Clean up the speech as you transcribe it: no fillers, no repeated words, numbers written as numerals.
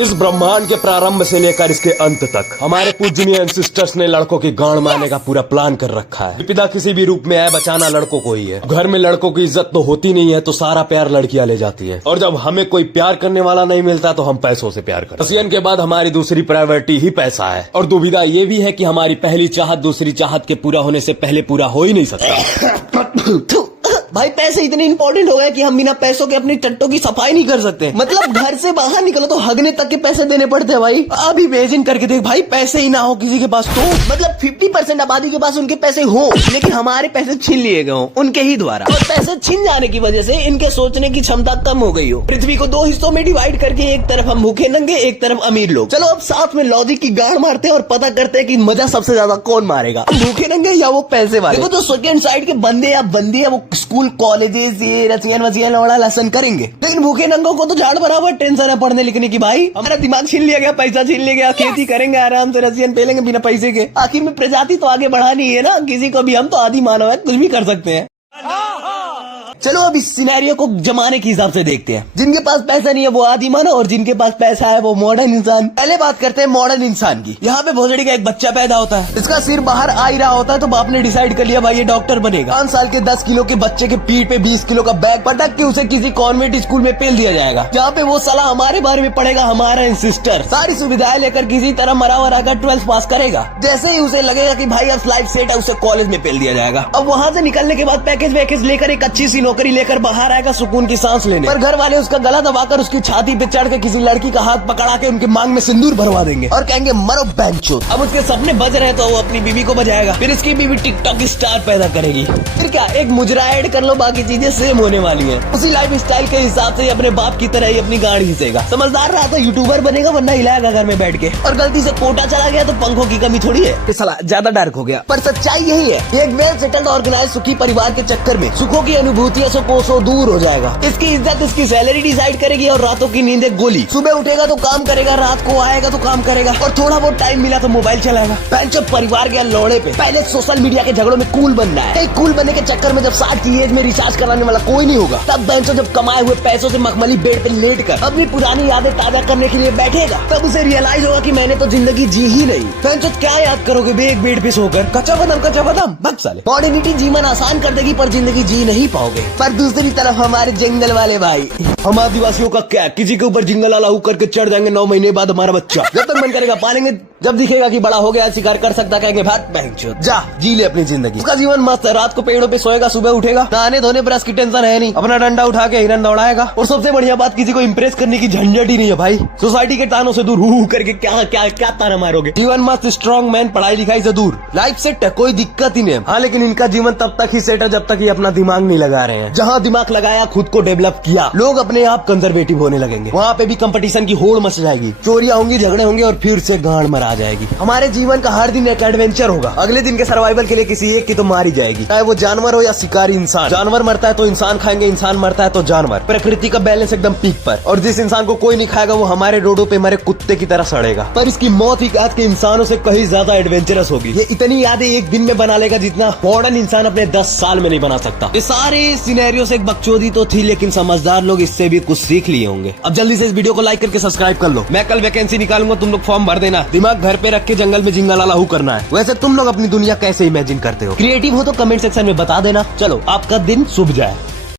इस ब्रह्मांड के प्रारंभ से लेकर इसके अंत तक हमारे पूजनीय एंसेस्टर्स ने लड़कों की गांड मारने का पूरा प्लान कर रखा है। विपदा किसी भी रूप में आए, बचाना लड़कों को ही है। घर में लड़कों की इज्जत तो होती नहीं है, तो सारा प्यार लड़कियां ले जाती है। और जब हमें कोई प्यार करने वाला नहीं मिलता तो हम पैसों से प्यार करते हैं। रसियन के बाद हमारी दूसरी प्रायोरिटी ही पैसा है। और दुविधा ये भी है कि हमारी पहली चाहत दूसरी चाहत के पूरा होने से पहले पूरा हो ही नहीं सकता। भाई पैसे इतने इंपॉर्टेंट हो गए कि हम बिना पैसों के अपनी टट्टों की सफाई नहीं कर सकते। मतलब घर से बाहर निकलो तो हगने तक के पैसे देने पड़ते हैं भाई। अब इमेजिन करके देख भाई, पैसे ही ना हो किसी के पास तो मतलब 50% आबादी के पास उनके पैसे हो, लेकिन हमारे पैसे छीन लिए गए हो उनके ही द्वारा। और पैसे छीन जाने की वजह से इनके सोचने की क्षमता कम हो गई हो। पृथ्वी को 2 हिस्सों में डिवाइड करके एक तरफ हम भूखे नंगे, एक तरफ अमीर लोग। चलो अब साथ में लॉजिक की गाड़ मारते हैं और पता करते हैं कि मजा सबसे ज्यादा कौन मारेगा, भूखे नंगे या वो पैसे वाले। देखो जो सेकंड साइड के बंदे या बंदी है वो स्कूल कॉलेजेस ये रसियन वसियन लौड़ा लसन करेंगे, लेकिन भूखे नंगों को तो झाड़ बराबर टेंशन है पढ़ने लिखने की। भाई हमारा दिमाग छीन लिया गया, पैसा छीन लिया गया, खेती करेंगे आराम से, रसियन पेलेंगे बिना पैसे के। आखिर में प्रजाति तो आगे बढ़ानी है ना किसी को भी, हम तो आदि मानव है, कुछ भी कर सकते हैं। चलो अब इस सिनेरियो को जमाने के हिसाब से देखते हैं। जिनके पास पैसा नहीं है वो आदि मानव और जिनके पास पैसा है वो मॉडर्न इंसान। पहले बात करते हैं मॉडर्न इंसान की। यहाँ पे भोसड़ी का एक बच्चा पैदा होता है, इसका सिर बाहर आ ही रहा होता है तो बाप ने डिसाइड कर लिया भाई ये डॉक्टर बनेगा। 5 साल के 10 किलो के बच्चे के पीठ पे 20 किलो का बैग पटक के उसे किसी कॉन्वेंट स्कूल में पेल दिया जाएगा, जहाँ पे वो साला हमारे बारे में पढ़ेगा, हमारा एंसेस्टर सारी सुविधाएं लेकर किसी तरह मरा वरा कर 12th पास करेगा। जैसे ही उसे लगेगा कि भाई अब लाइफ सेट है, उसे कॉलेज में पेल दिया जाएगा। अब वहाँ से निकलने के बाद पैकेज वैकेज लेकर एक अच्छी सी नौकरी लेकर बाहर आएगा सुकून की सांस लेने। पर घर वाले उसका गला दबाकर उसकी छाती पे चढ़ के किसी लड़की का हाथ पकड़ा के उनके मांग में सिंदूर भरवा देंगे और कहेंगे मरो बैंचो। अब उसके सपने बज रहे तो वो अपनी बीवी को बजाएगा, फिर इसकी बीवी टिकटॉक स्टार पैदा करेगी। फिर क्या एक मुजरा ऐड कर लो, बाकी चीजें सेम होने वाली है। उसी लाइफ स्टाइल के हिसाब से अपने बाप की तरह ही अपनी गाड़ी घिसेगा। समझदार रहा तो यूट्यूबर बनेगा, वरना हिलाएगा घर में बैठ के। और गलती से कोटा चला गया तो पंखों की कमी थोड़ी है, साला ज्यादा डार्क हो गया। पर सच्चाई यही है, एक वेल सेटल्ड ऑर्गेनाइज सुखी परिवार के चक्कर में सुखों की अनुभूतियों से कोसों दूर हो जाएगा। इसकी इज्जत इसकी सैलरी डिसाइड करेगी और रातों की नींद एक गोली। सुबह उठेगा तो काम करेगा, रात को आएगा तो काम करेगा और थोड़ा बहुत टाइम मिला तो मोबाइल चलाएगा। परिवार के लौड़े पे पहले सोशल मीडिया के झगड़ों में कूल बनना है। कूल बनने के चक्कर में जब 60 की एज में रिचार्ज कराने वाला कोई नहीं होगा, तब बेंचो जब कमाए हुए पैसों से मखमली बेड पे लेट कर अपनी पुरानी यादें ताजा करने के लिए बैठेगा, तब उसे रियलाइज होगा कि मैंने तो जिंदगी जी ही नहीं। बेंचो क्या याद करोगे बे एक बेड पे सोकर, कच्चा बदाम भग साले। मॉडर्निटी जीवन आसान कर देगी पर जिंदगी जी नहीं पाओगे। पर दूसरी तरफ हमारे जंगल वाले भाई, हम आदिवासियों का क्या, किसी के ऊपर जिंगल अलाऊ करके चढ़ जाएंगे 9 महीने बाद हमारा बच्चा। जब तक मन करेगा पालेंगे, जब दिखेगा कि बड़ा हो गया शिकार कर सकता कहेंगे भाग बहनचोद जा जी ले अपनी जिंदगी। उसका जीवन मस्त है, रात को पेड़ों पे सोएगा, सुबह उठेगा, नहाने धोने ब्रश की टेंशन है नहीं, अपना डंडा उठा के हिरन दौड़ाएगा। और सबसे बढ़िया बात, किसी को इम्प्रेस करने की झंझट ही नहीं है भाई। सोसाइटी के तानों से दूर हु करके क्या ताना मारोगे। जीवन मस्त, स्ट्रॉन्ग मैन, पढ़ाई लिखाई से दूर, लाइफ सेट है, कोई दिक्कत ही नहीं है। हाँ लेकिन इनका जीवन तब तक ही सेट है जब तक ये अपना दिमाग नहीं लगा रहे हैं। जहाँ दिमाग लगाया, खुद को डेवलप किया, लोग अपने आप कंजर्वेटिव होने लगेंगे। वहाँ पे भी कंपटीशन की होड़ मच जाएगी, चोरियां होंगी, झगड़े होंगे और फिर से गांड मरा जाएगी। हमारे जीवन का हर दिन एक एडवेंचर होगा। अगले दिन के सर्वाइवल के लिए किसी एक की तो मारी जाएगी, चाहे वो जानवर हो या शिकारी इंसान। जानवर मरता है तो इंसान खाएंगे, इंसान मरता है तो जानवर। प्रकृति का बैलेंस एकदम पीक पर। और जिस इंसान को कोई नहीं खाएगा वो हमारे रोडों पे मरे कुत्ते की तरह सड़ेगा। पर इसकी मौत ही आज के इंसानों से कहीं ज्यादा एडवेंचरस होगी। ये इतनी यादें एक दिन में बना लेगा जितना मॉडर्न इंसान अपने 10 साल में नहीं बना सकता। ये सारे सिनेरियो से एक बकचोदी तो थी, लेकिन समझदार लोग इससे भी कुछ सीख लिए होंगे। अब जल्दी से इस वीडियो को लाइक करके सब्सक्राइब कर लो। मैं कल वैकेंसी निकालूंगा, तुम लोग फॉर्म भर देना। दिमाग घर पे रख के जंगल में जिंगल लाहू करना है। वैसे तुम लोग अपनी दुनिया कैसे इमेजिन करते हो? क्रिएटिव हो तो कमेंट सेक्शन में बता देना। चलो आपका दिन शुभ जाए।